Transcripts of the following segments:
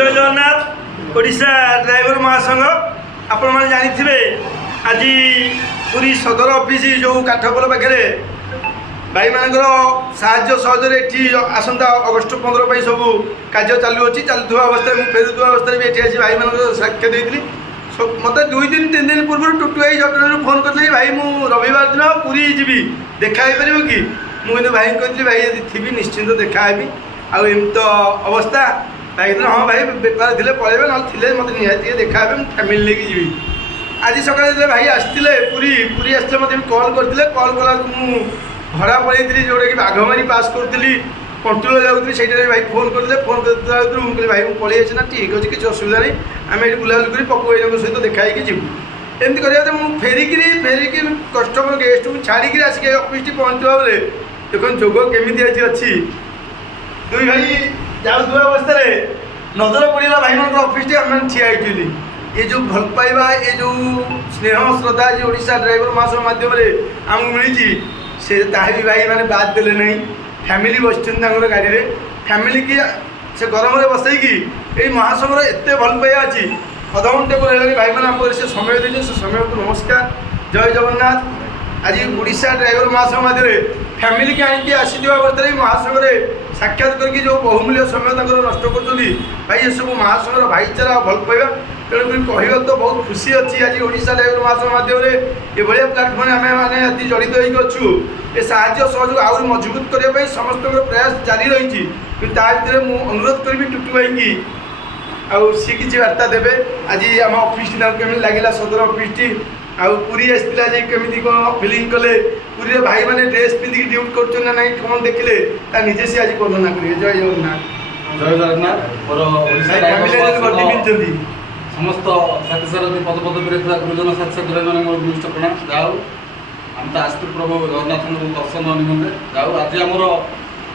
जय जगन्नाथ ओडिशा ड्राइवर महासंघ आपण मैंने जानी आज पूरी सदर ऑफिस जो काठपोल पाखे भाई मानकर साहाय्य सहजरे ये आसंता अगस्ट 15 सब कार्य चालू अच्छी चलुवा अवस्था फेरुवा अवस्था भी ये भाई मान साक्षात देती मत 2 दिन 3 दिन पूर्व टुटु भाई जटन फोन करते भाई मु रविवार दिन पूरी जी देखा पार कि मुझे भाई कहती भाई यदि थी निश्चिंत देखाबी आम तो अवस्था भाई कहते हाँ भाई बेपार थे पलैबे ना थे मत निहाती देखा फैमिली लेके जी आज सकाଳେ भाई आसते पूरी आसते मत कल करते कल कला भड़ा पड़े जोटा कि बाघमारी पास करी कंट्रोल जाऊँगी से भाई फोन करते फोन करते मुझे भाई मुझे पलि आसी ना ठीक अच्छे किसी असुविधा नहीं आम ये बुलाबुली कर पप्पू भाई सहित देखाई जीव एमती करते फेरिकी कस्टमर गेस्ट को छाड़ी आसिक अफिस पहुँचवा बेले देख जोग केमी आज अच्छी दुई भाई जाऊवा अवस्था नजर पड़ा भाई मान अफिस आम ठिया ये जो भल पाइबा ये जो स्नेह श्रद्धा जी ओडिशा ड्राइवर महासंघ माध्यम आमको मिली से भी भाई मैंने बाद देले नहीं फैमिली बस गाड़ी में फैमिली की से गरम में बसईकि ये महासंघर एत भल पाइबा अच्छी अधघंटे पर भाई मैंने आम से समय देते से समय को नमस्कार जय जगन्नाथ आज ओडिशा ड्राइवर महासंघ माध्यम फैमिली की आनिकी आसी अवस्था महासंघ साक्षात करके जो बहुमूल्य समय नष्ट कर भाई ये सब महासंघर भाईचारा भल पाइबा तेणुक कह तो बहुत खुशी अच्छी आज ओडिशा ड्राइवर महासंघ माध्यम ये प्लाटफर्म आम मैंने जड़ित होइछु ये साहाय्य सहयोग आहुरी मजबूत करने समस्त प्रयास जारी रही भर अनुरोध करी टुटु भाई की आउ सी किसी वार्ता देवे आज आम अफिस केमी लगे सदर अफिस आउ पूरी आसला केमी कौन फिलिंग कले पूरी भाई मैंने ड्रेस पिंधिक ड्यूटी कर ना कौन देखिले निजे सी आज वर्णना करेंगे जय जगन्नाथ जय जगन्नाथ समस्त साथी सारथी पद पदवी गुरुजन साथी साथी मैंने मोर दुष्ट प्रणाम जाऊ आम तो आसतु प्रभु जगन्नाथ दर्शन निमंते जाऊ आज आमर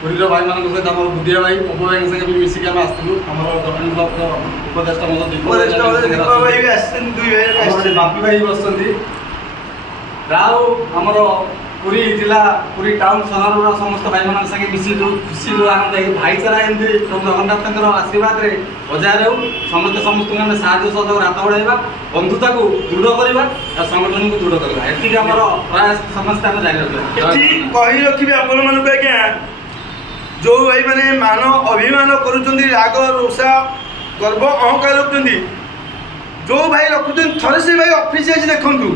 पुरीर भाई मान सहित आम बुदिया भाई पप्पू भाई सहित मिसिक आम आसलु आम जटणी ब्लक उपदेष्टा बापी भाई बस जाऊ आमर पुरी जिला पुरी टाउन सहर समस्त भाई मान संगे मिसी जो खुशी जो आनंद भाईचारा एमती प्रभु जगन्नाथ आशीर्वाद रे बजाय रहू समस्त समस्त साहय सहयोग हाथ बढ़ाइबा बंधुता को दृढ़ करवा और संगठन को दृढ़ करवा एति हमर प्रयास समस्त हम जारी रखिबा एति कहि रखिबे आपन मानको आज्ञा जो भाई माने मान अभिमान करूचंदी राग रोषा गर्व अहंकार रखुचंदी जो भाई रखुचंदी थरे से भाई ऑफिस आज देखंतु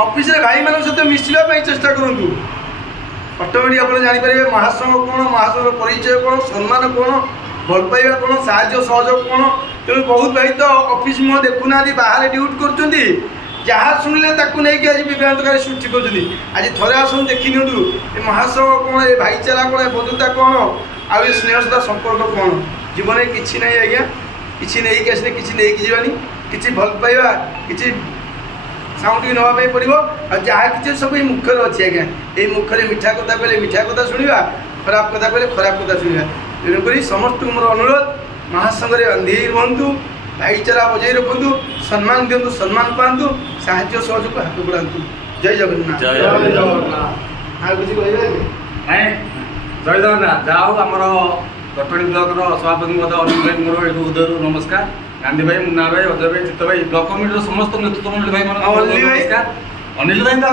ऑफिस रे भाई मान सहित मिसवा चेष्टा करूँ अटोमेटिक आप जापर महासंघ कौन महासंघ परिचय कौन सम्मान कौन भल पाइबा कौन साहाय्य सहयोग कौन तेणु बहुत भाई तो ऑफिस मुँह देखुना बाहर ड्यूटी कर जहाँ शुणिले नहीं आज विभ्रांतकारी सृष्टि कर आज थोड़े आसन देखी नियंतु ये महासंघ कौन ये भाईचारा कौन ये बंधुता कौन आ स्नेहश्रद्धा संपर्क कौन जीवन किसी ना आज्ञा किसी नहीं आसने किसी नहीं जावानी किसी भल पाइबा किसी साउंड भी नापी पड़ो और जहाँ किसी सब मुख्य अच्छी आज्ञा ये मुख्य मीठा कथा कहले मीठा कथा शुणा खराब कथा कहले खराब कथा शुणा तेणुक समस्त मोर अनुरोध महासंघ अंधी रुहतु भाईचारा बजाय रखु सम्मान दिंतु सम्मान पातु साहाय्य सहयोग को हाथ बढ़ातु जय जगन्नाथ जय जगन्नाथ हाँ कुछ कह जय जगन्नाथ जाओ आमर जटणी ब्लक सभापति अनिल भाई मोर ये उदय नमस्कार गांधी भाई मुन्ना भाई अजय भाई चित्त भाई ब्लक कमिटी समस्त नेतृत्व मंडली भाई नमस्कार अनिल भाई तो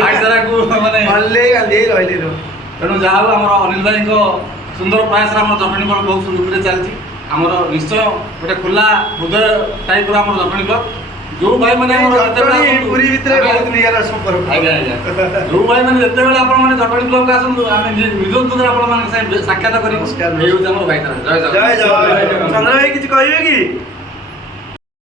भाईचारा को माने तेणु जहाँ आम अनिल भाई सुंदर प्रयास आम जटणी ब्लक बहुत सुंदर चलती आमर निश्चय गोटे खोला हृदय टाइप आम जटणी ब्लक जो भाई मैंने पूरी भितर बहुत निगार संपर्क आज्ञा आज्ञा जो भाई मैंने जिते बेले आपण मैंने जटणी ब्लॉक आसନ୍ତୁ आमे निज दुदर आपण माने साक्षात करी एई होछ हमर भाईचारा जय जय चंद्र भाई किछ कहबे कि